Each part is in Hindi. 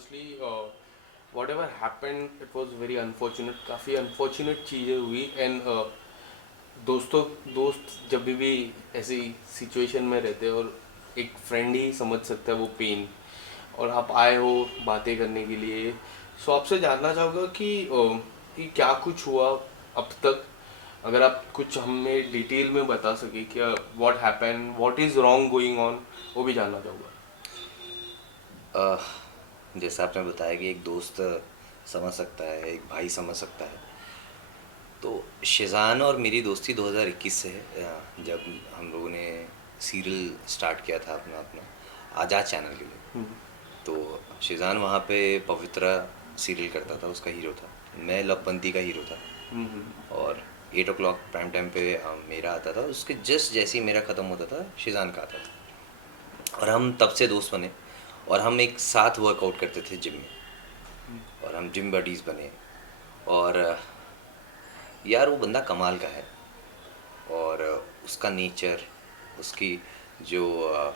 firstly, whatever happened, it was very unfortunate. काफ़ी unfortunate चीज़ें हुई and दोस्तों दोस्त जब भी ऐसी सिचुएशन में रहते हैं और एक फ्रेंड ही समझ सकता है वो पेन, और आप आए हो बातें करने के लिए। सो आपसे जानना चाहूँगा कि क्या कुछ हुआ अब तक, अगर आप कुछ हमें डिटेल में बता सके कि what happen, what is wrong going on, वो भी जानना चाहूँगा। अ, जैसा आपने बताया कि एक दोस्त समझ सकता है, एक भाई समझ सकता है। तो शिज़ान और मेरी दोस्ती 2021 से है, जब हम लोगों ने सीरियल स्टार्ट किया था अपना अपना आज़ाद चैनल के लिए। हम्म। तो शिज़ान वहाँ पे पवित्रा सीरियल करता था, उसका हीरो था। मैं लवबंती का हीरो था। हम्म। और 8 o'clock प्राइम टाइम पे मेरा आता था, उसके जस्ट जैसे ही मेरा ख़त्म होता था शिज़ान का आता था। और हम तब से दोस्त बने और हम एक साथ वर्कआउट करते थे जिम में, और हम जिम बडीज़ बने। और यार वो बंदा कमाल का है। और उसका नेचर, उसकी जो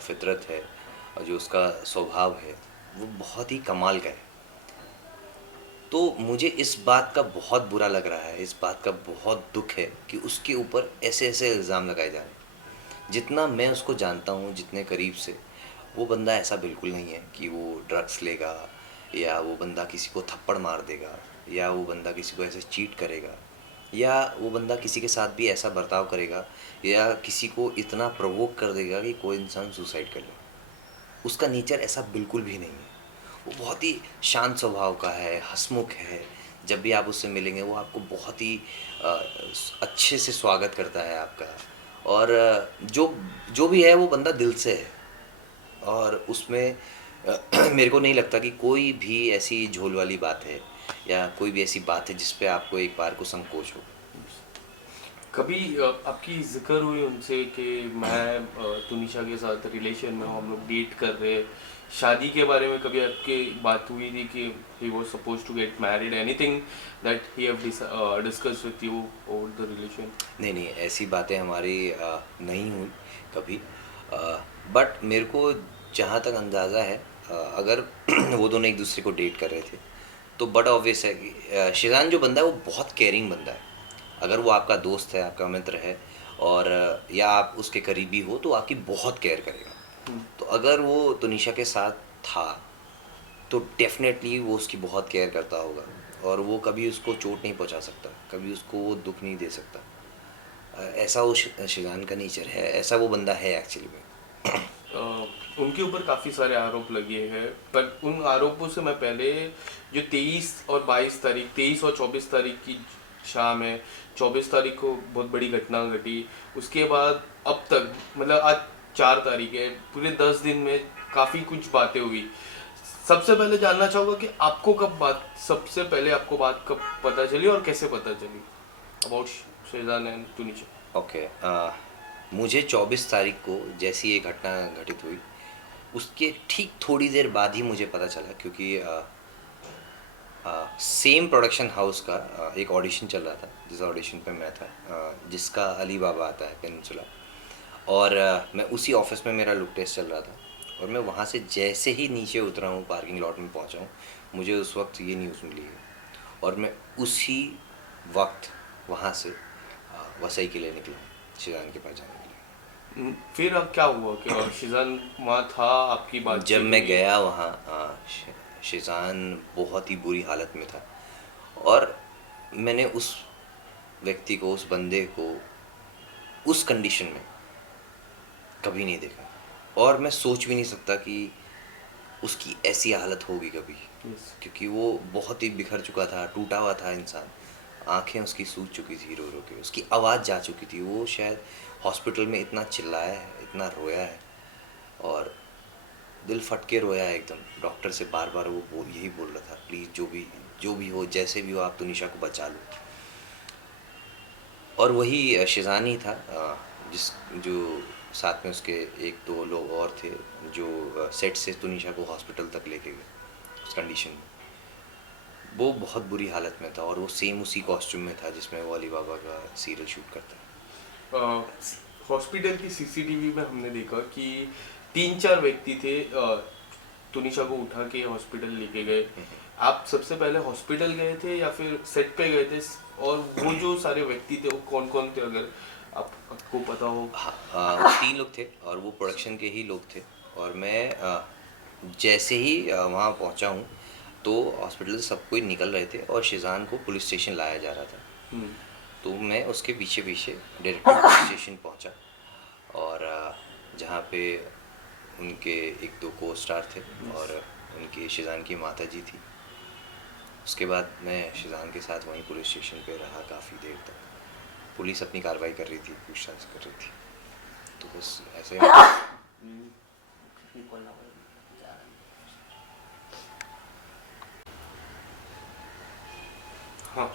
फितरत है और जो उसका स्वभाव है, वो बहुत ही कमाल का है। तो मुझे इस बात का बहुत बुरा लग रहा है, इस बात का बहुत दुख है कि उसके ऊपर ऐसे ऐसे इल्ज़ाम लगाए जा रहे हैं। जितना मैं उसको जानता हूँ, जितने करीब से, वो बंदा ऐसा बिल्कुल नहीं है कि वो ड्रग्स लेगा, या वो बंदा किसी को थप्पड़ मार देगा, या वो बंदा किसी को ऐसे चीट करेगा, या वो बंदा किसी के साथ भी ऐसा बर्ताव करेगा, या किसी को इतना प्रवोक कर देगा कि कोई इंसान सुसाइड कर ले। उसका नेचर ऐसा बिल्कुल भी नहीं है। वो बहुत ही शांत स्वभाव का है, हंसमुख है। जब भी आप उससे मिलेंगे वो आपको बहुत ही अ, अच्छे से स्वागत करता है आपका। और जो जो भी है वो बंदा दिल से है। और उसमें मेरे को नहीं लगता कि कोई भी ऐसी झोल वाली बात है, या कोई भी ऐसी बात है जिस पे आपको एक बार को संकोच हो। कभी आपकी जिक्र हुई उनसे कि मैं तुनिशा के साथ रिलेशन में हूँ, हम लोग डेट कर रहे हैं, शादी के बारे में कभी आपकी बात हुई थी कि he was suppose to get married, anything that he have discuss with you over the relation? नहीं नहीं, ऐसी बातें हमारी नहीं हुई कभी। बट मेरे को जहाँ तक अंदाज़ा है, अगर वो दोनों एक दूसरे को डेट कर रहे थे, तो बड़ा ऑब्वियस है कि शिजान जो बंदा है वो बहुत केयरिंग बंदा है। अगर वो आपका दोस्त है, आपका मित्र है, और या आप उसके करीबी हो, तो आपकी बहुत केयर करेगा। तो अगर वो तुनिशा के साथ था, तो डेफिनेटली वो उसकी बहुत केयर करता होगा। और वो कभी उसको चोट नहीं पहुंचा सकता, कभी उसको वो दुख नहीं दे सकता। ऐसा वो शिजान का नेचर है, ऐसा वो बंदा है एक्चुअली में। उनके ऊपर काफ़ी सारे आरोप लगे हैं, पर उन आरोपों से मैं पहले, जो 23 और 22 तारीख, 23 और 24 तारीख की शाम है, 24 तारीख को बहुत बड़ी घटना घटी, उसके बाद अब तक, मतलब आज 4 तारीख है, पूरे 10 दिन में काफ़ी कुछ बातें हुई। सबसे पहले जानना चाहूँगा कि आपको कब बात, सबसे पहले आपको बात कब पता चली और कैसे पता चली about Schezwan and Tunisha? Okay. मुझे 24 तारीख को जैसी ये घटना घटित हुई, उसके ठीक थोड़ी देर बाद ही मुझे पता चला, क्योंकि सेम प्रोडक्शन हाउस का एक ऑडिशन चल रहा था, जिस ऑडिशन पे मैं था, जिसका अली बाबा आता है पेनिनसुला। और मैं उसी ऑफिस में, मेरा लुक टेस्ट चल रहा था। और मैं वहाँ से जैसे ही नीचे उतरा हूँ, पार्किंग लॉट में पहुँचा हूँ, मुझे उस वक्त ये न्यूज़ मिली है। और मैं उसी वक्त वहाँ से वसई के लिए निकला, शिजान के पास जाने के फिर अब क्या हुआ कि शिजान वहाँ था, आपकी लिए। जब बातचीत मैं हुई? गया वहाँ, शिजान बहुत ही बुरी हालत में था। और मैंने उस व्यक्ति को, उस बंदे को उस कंडीशन में कभी नहीं देखा। और मैं सोच भी नहीं सकता कि उसकी ऐसी हालत होगी कभी। यस। क्योंकि वो बहुत ही बिखर चुका था, टूटा हुआ था इंसान। आंखें उसकी सूज चुकी थी रो रो के, उसकी आवाज़ जा चुकी थी। वो शायद हॉस्पिटल में इतना चिल्लाया है, इतना रोया है, और दिल फट के रोया है एकदम। डॉक्टर से बार बार वो यही बोल रहा था, प्लीज़ जो भी हो, जैसे भी हो, आप तुनिशा को बचा लो। और वही शिजानी था, जिस जो साथ में उसके एक दो लोग और थे, जो सेट से तुनिशा को हॉस्पिटल तक लेके गए उस कंडीशन में। वो बहुत बुरी हालत में था, और वो सेम उसी कॉस्ट्यूम में था जिसमें वो अली बाबा का सीरियल शूट करता है। हॉस्पिटल की सीसीटीवी में हमने देखा कि 3 4 व्यक्ति थे, तुनिशा को उठा के हॉस्पिटल लेके गए, आप सबसे पहले हॉस्पिटल गए थे या फिर सेट पे गए थे? और वो जो सारे व्यक्ति थे वो कौन कौन थे, अगर आपको पता हो? हाँ, 3 लोग थे और वो प्रोडक्शन के ही लोग थे। और मैं जैसे ही वहाँ पहुँचा हूँ तो हॉस्पिटल से सब कोई निकल रहे थे और शिज़ान को पुलिस स्टेशन लाया जा रहा था। हम्म, तो मैं उसके पीछे पीछे डायरेक्टली पुलिस स्टेशन पहुँचा। और जहाँ पे उनके एक दो को स्टार थे और उनकी शिज़ान की माता जी थी। उसके बाद मैं शिज़ान के साथ वहीं पुलिस स्टेशन पे रहा काफ़ी देर तक। पुलिस अपनी कार्रवाई कर रही थी, पूछताछ कर रही थी। तो बस ऐसे हाँ।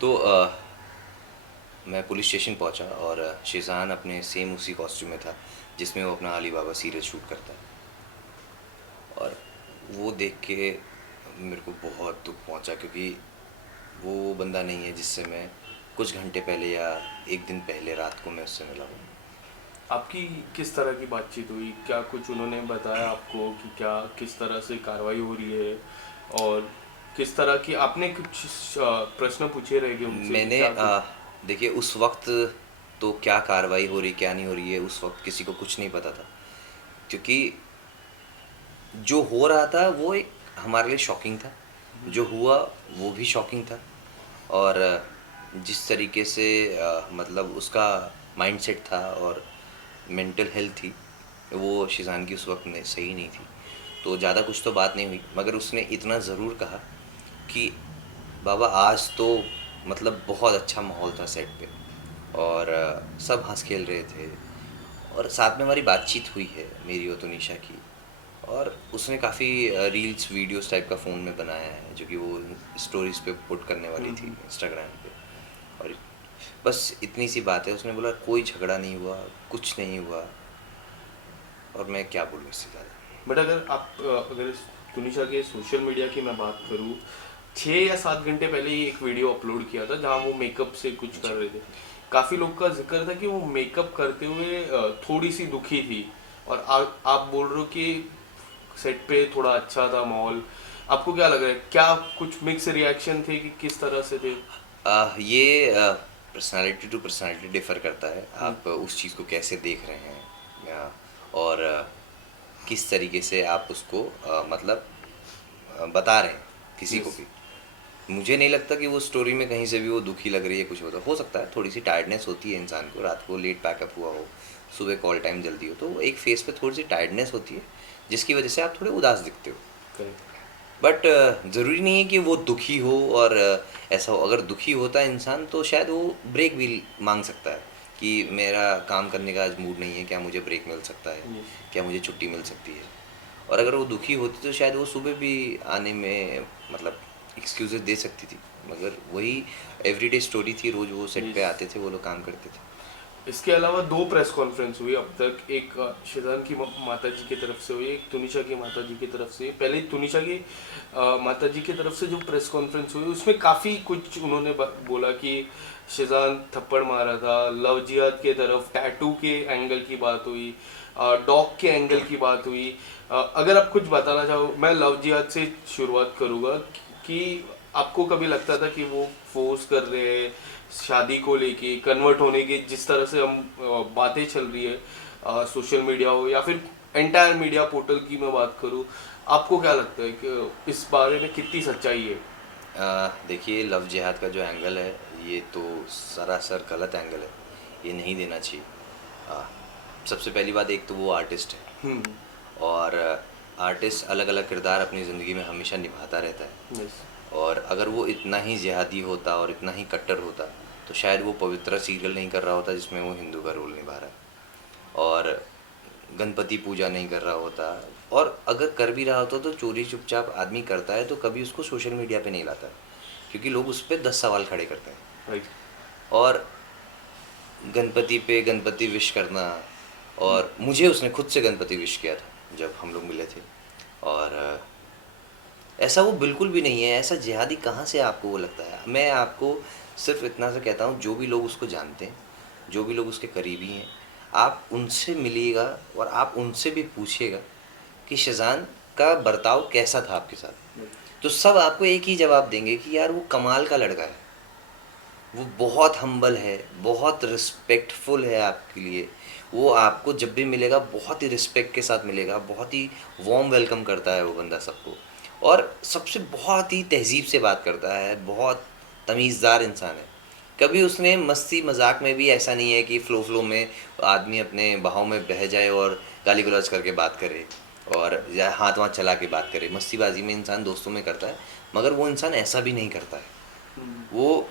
तो मैं पुलिस स्टेशन पहुंचा और शिज़ान अपने सेम उसी कॉस्ट्यूम में था जिसमें वो अपना अली बाबा सीरियल शूट करता है। और वो देख के मेरे को बहुत दुख पहुंचा, क्योंकि वो बंदा नहीं है जिससे मैं कुछ घंटे पहले या एक दिन पहले रात को मैं उससे मिला हूँ। आपकी किस तरह की बातचीत हुई? क्या कुछ उन्होंने बताया आपको कि क्या किस तरह से कार्रवाई हो रही है, और किस तरह की आपने कुछ प्रश्न पूछे रहेंगे उनसे कि मैंने क्या कुछ? देखिए उस वक्त तो क्या कार्रवाई हो रही क्या नहीं हो रही है उस वक्त किसी को कुछ नहीं पता था, क्योंकि जो हो रहा था वो एक हमारे लिए शॉकिंग था, जो हुआ वो भी शॉकिंग था। और जिस तरीके से मतलब उसका माइंडसेट था और मेंटल हेल्थ थी वो शिज़ान की उस वक्त में सही नहीं थी। तो ज़्यादा कुछ तो बात नहीं हुई, मगर उसने इतना ज़रूर कहा कि बाबा आज तो मतलब बहुत अच्छा माहौल था सेट पे और सब हंस खेल रहे थे। और साथ में हमारी बातचीत हुई है मेरी और तुनिशा की। और उसने काफ़ी रील्स वीडियोस टाइप का फ़ोन में बनाया है जो कि वो स्टोरीज़ पे पुट करने वाली थी इंस्टाग्राम पे। और बस इतनी सी बात है, उसने बोला कोई झगड़ा नहीं हुआ, कुछ नहीं हुआ। और मैं क्या बोलूँ इससे ज़्यादा। बट अगर आप अगर तुनिशा के सोशल मीडिया की मैं बात करूँ, 6 या 7 घंटे पहले ही एक वीडियो अपलोड किया था जहाँ वो मेकअप से कुछ कर जी रहे थे। काफ़ी लोग का जिक्र था कि वो मेकअप करते हुए थोड़ी सी दुखी थी, और आप बोल रहे हो कि सेट पे थोड़ा अच्छा था माहौल। आपको क्या लग रहा है, क्या कुछ मिक्स रिएक्शन थे कि किस तरह से थे? ये पर्सनालिटी टू पर्सनालिटी डिफ़र करता है, हम्म, आप उस चीज़ को कैसे देख रहे हैं और किस तरीके से आप उसको मतलब बता रहे हैं किसी को यस। भी। मुझे नहीं लगता कि वो स्टोरी में कहीं से भी वो दुखी लग रही है, कुछ हो सकता है थोड़ी सी टायर्डनेस होती है इंसान को, रात को लेट पैकअप हुआ हो, सुबह कॉल टाइम जल्दी हो, तो एक फेस पे थोड़ी सी टायर्डनेस होती है जिसकी वजह से आप थोड़े उदास दिखते हो। करेक्ट। बट ज़रूरी नहीं है कि वो दुखी हो और ऐसा हो। अगर दुखी होता है इंसान तो शायद वो ब्रेक भी मांग सकता है कि मेरा काम करने का आज मूड नहीं है, क्या मुझे ब्रेक मिल सकता है, यस। क्या मुझे छुट्टी मिल सकती है। और अगर वो दुखी होती तो शायद वो सुबह भी आने में मतलब एक्सक्यूज़ेस दे सकती थी, मगर वही एवरीडे स्टोरी थी, रोज़ वो सेट पे यस। आते थे, वो लोग काम करते थे। इसके अलावा 2 प्रेस कॉन्फ्रेंस हुई अब तक, एक शिजान की माता जी की तरफ से हुई, एक तुनिशा की माता जी की तरफ से। पहले तुनिशा की माता जी की तरफ से जो प्रेस कॉन्फ्रेंस हुई उसमें काफ़ी कुछ उन्होंने बोला कि शिजान थप्पड़ मारा था, लव जिहाद के तरफ टैटू के एंगल की बात हुई, डॉग के एंगल की बात हुई। अगर आप कुछ बताना चाहो, मैं लव जिहाद से शुरुआत करूँगा कि आपको कभी लगता था कि वो फोर्स कर रहे हैं शादी को लेके, कन्वर्ट होने की जिस तरह से हम बातें चल रही है सोशल मीडिया हो या फिर एंटायर मीडिया पोर्टल की मैं बात करूँ, आपको क्या लगता है कि इस बारे में कितनी सच्चाई है? देखिए लव जिहाद का जो एंगल है ये तो सरासर गलत एंगल है, ये नहीं देना चाहिए। अ, सबसे पहली बात, एक तो वो आर्टिस्ट है हम्म। और आर्टिस्ट अलग अलग किरदार अपनी ज़िंदगी में हमेशा निभाता रहता है। यस। और अगर वो इतना ही जिहादी होता और इतना ही कट्टर होता तो शायद वो पवित्र सीरियल नहीं कर रहा होता जिसमें वो हिंदू का रोल निभा रहा है, और गणपति पूजा नहीं कर रहा होता। और अगर कर भी रहा होता तो चोरी चुपचाप आदमी करता है तो कभी उसको सोशल मीडिया पे नहीं लाता, क्योंकि लोग उस पर 10 सवाल खड़े करते हैं। राइट। और गणपति पे गणपति विश करना, और मुझे उसने खुद से गणपति विश किया था जब हम लोग मिले थे। और ऐसा वो बिल्कुल भी नहीं है, ऐसा जिहादी कहाँ से आपको वो लगता है। मैं आपको सिर्फ इतना सा कहता हूँ, जो भी लोग उसको जानते हैं, जो भी लोग उसके करीबी हैं, आप उनसे मिलिएगा और आप उनसे भी पूछिएगा कि शेज़ान का बर्ताव कैसा था आपके साथ, तो सब आपको एक ही जवाब देंगे कि यार वो कमाल का लड़का है, वो बहुत हम्बल है, बहुत रिस्पेक्टफुल है आपके लिए, वो आपको जब भी मिलेगा बहुत ही रिस्पेक्ट के साथ मिलेगा, बहुत ही वार्म वेलकम करता है वो बंदा सबको, और सबसे बहुत ही तहज़ीब से बात करता है, बहुत तमीज़दार इंसान है। कभी उसने मस्ती मजाक में भी ऐसा नहीं है कि फ़्लो में आदमी अपने बहाव में बह जाए और गाली गलौज करके बात करे और या हाथ वाथ चला के बात करे। मस्तीबाजी में इंसान दोस्तों में करता है, मगर वो इंसान ऐसा भी नहीं करता है। हम्म। वो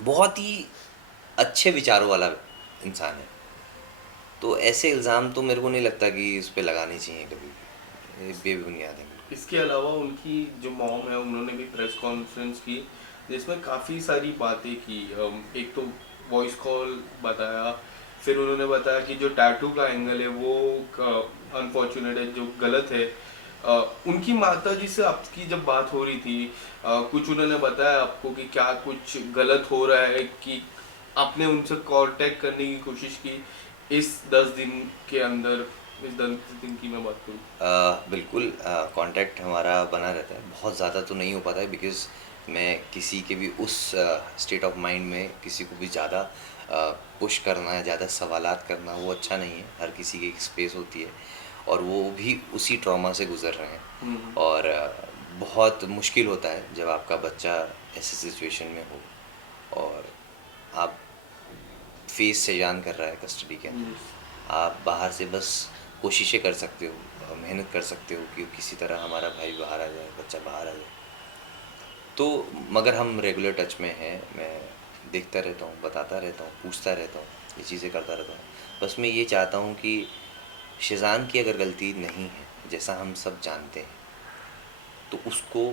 बहुत ही अच्छे विचारों वाला इंसान है। तो ऐसे इल्ज़ाम तो मेरे को नहीं लगता कि इस पे लगाने चाहिए कभी भी, ये बेबुनियाद है बिल्कुल। इसके अलावा उनकी जो मॉम है उन्होंने भी प्रेस कॉन्फ्रेंस की जिसमें काफ़ी सारी बातें की। एक तो वॉइस कॉल बताया, फिर उन्होंने बताया कि जो टैटू का एंगल है वो अनफॉर्चुनेट है, जो गलत है। उनकी माता जी से आपकी जब बात हो रही थी, कुछ उन्होंने बताया आपको कि क्या कुछ गलत हो रहा है, कि आपने उनसे कांटेक्ट करने की कोशिश की इस 10 दिन के अंदर? इस 10 दिन की मैं बात करूँ। बिल्कुल कांटेक्ट हमारा बना रहता है, बहुत ज़्यादा तो नहीं हो पाता है बिकॉज़ मैं किसी के भी उस स्टेट ऑफ माइंड में किसी को भी ज़्यादा पुश करना, ज़्यादा सवालात करना वो अच्छा नहीं है। हर किसी की एक स्पेस होती है और वो भी उसी ट्रॉमा से गुज़र रहे हैं, हम्म। और बहुत मुश्किल होता है जब आपका बच्चा ऐसी सिचुएशन में हो और आप फेस से जान कर रहा है कस्टडी के हम्म। अंदर। आप बाहर से बस कोशिशें कर सकते हो, मेहनत कर सकते हो कि किसी तरह हमारा भाई बाहर आ जाए, बच्चा बाहर आ जाए। तो मगर हम रेगुलर टच में हैं, मैं देखता रहता हूँ, बताता रहता हूँ, पूछता रहता हूँ, ये चीज़ें करता रहता हूँ। बस मैं ये चाहता हूँ कि शेज़ान की अगर गलती नहीं है, जैसा हम सब जानते हैं, तो उसको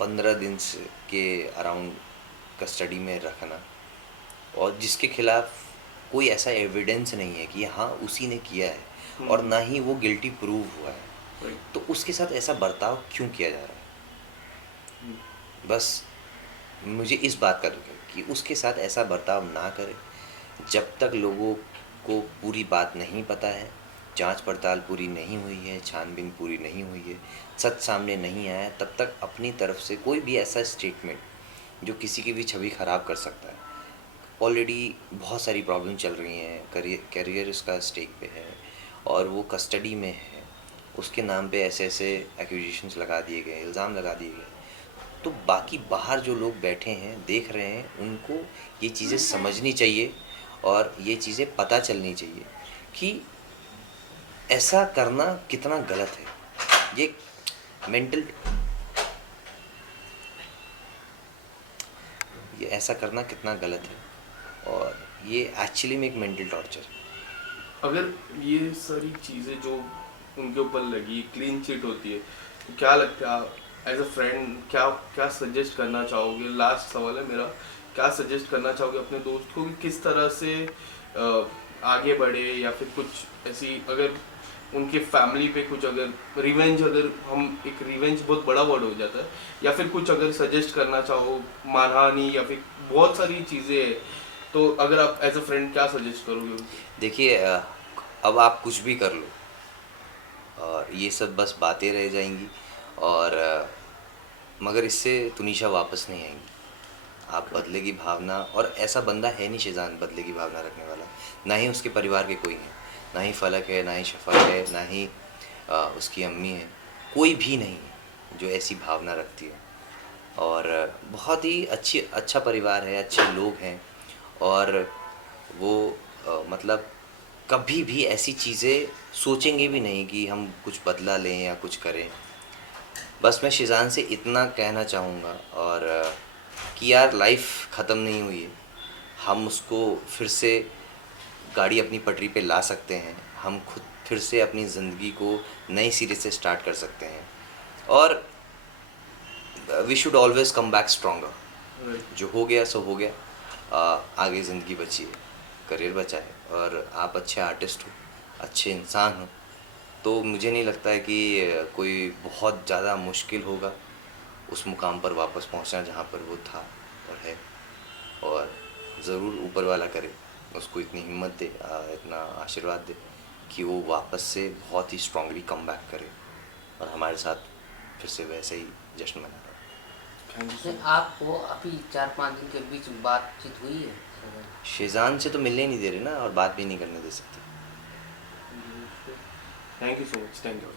15 दिन से के अराउंड कस्टडी में रखना, और जिसके खिलाफ कोई ऐसा एविडेंस नहीं है कि हाँ उसी ने किया है और हम्म। ना ही वो गिल्टी प्रूव हुआ है, राइट। तो उसके साथ ऐसा बर्ताव क्यों किया जा रहा है। बस मुझे इस बात का दुख है कि उसके साथ ऐसा बर्ताव ना करें। जब तक लोगों को पूरी बात नहीं पता है, जांच पड़ताल पूरी नहीं हुई है, छानबीन पूरी नहीं हुई है, सच सामने नहीं आया है, तब तक अपनी तरफ से कोई भी ऐसा स्टेटमेंट जो किसी की भी छवि ख़राब कर सकता है। ऑलरेडी बहुत सारी प्रॉब्लम चल रही हैं, करियर इसका स्टेक पे है और वो कस्टडी में है, उसके नाम पे ऐसे ऐसे एक्यूजेशंस लगा दिए गए, इल्ज़ाम लगा दिए गए। तो बाकी बाहर जो लोग बैठे हैं, देख रहे हैं, उनको ये चीज़ें समझनी चाहिए और ये चीज़ें पता चलनी चाहिए कि ऐसा करना कितना गलत है। ये मेंटल ये ऐसा करना कितना गलत है, और ये एक्चुअली में एक मेंटल टॉर्चर है। अगर ये सारी चीज़ें जो उनके ऊपर लगी क्लीन चिट होती है, तो क्या लगता है एज अ फ्रेंड, क्या क्या सजेस्ट करना चाहोगे? लास्ट सवाल है मेरा, क्या सजेस्ट करना चाहोगे अपने दोस्त को कि किस तरह से आगे बढ़े, या फिर कुछ ऐसी, अगर उनके फैमिली पे कुछ, अगर रिवेंज, अगर हम एक रिवेंज बहुत बड़ा वर्ड हो जाता है, या फिर कुछ अगर सजेस्ट करना चाहो, मानहानि या फिर बहुत सारी चीज़ें हैं, तो अगर आप एज अ फ्रेंड क्या सजेस्ट करोगे उनको? देखिए अब आप कुछ भी कर लो और ये सब बस बातें रह जाएंगी, और मगर इससे तुनिशा वापस नहीं आएंगी। आप बदले की भावना, और ऐसा बंदा है नहीं शेज़ान बदले की भावना रखने वाला, ना ही उसके परिवार के कोई हैं, ना ही फलक है, ना ही शफक है, ना ही उसकी अम्मी है, कोई भी नहीं है जो ऐसी भावना रखती है। और बहुत ही अच्छा परिवार है, अच्छे लोग हैं, और वो मतलब कभी भी ऐसी चीज़ें सोचेंगे भी नहीं कि हम कुछ बदला लें या कुछ करें। बस मैं शिज़ान से इतना कहना चाहूँगा, और कि यार लाइफ ख़त्म नहीं हुई है, हम उसको फिर से गाड़ी अपनी पटरी पे ला सकते हैं, हम खुद फिर से अपनी ज़िंदगी को नए सिरे से स्टार्ट कर सकते हैं, और we should always come back stronger. Right. जो हो गया सो हो गया, आगे ज़िंदगी बची है, करियर बचा है, और आप अच्छे आर्टिस्ट हो, अच्छे इंसान हो, तो मुझे नहीं लगता है कि कोई बहुत ज़्यादा मुश्किल होगा उस मुकाम पर वापस पहुंचना जहां पर वो था और है। और ज़रूर ऊपर वाला करे, उसको इतनी हिम्मत दे, इतना आशीर्वाद दे कि वो वापस से बहुत ही स्ट्रांगली कम बैक करे और हमारे साथ फिर से वैसे ही जश्न मना रहा है। थैंक यू सो नहीं, मच। आपको अभी 4-5 दिन के बीच बातचीत हुई है? शेजान से तो मिलने ही नहीं दे रहे ना और बात भी नहीं करने दे सकते। Thank you so much, thank you.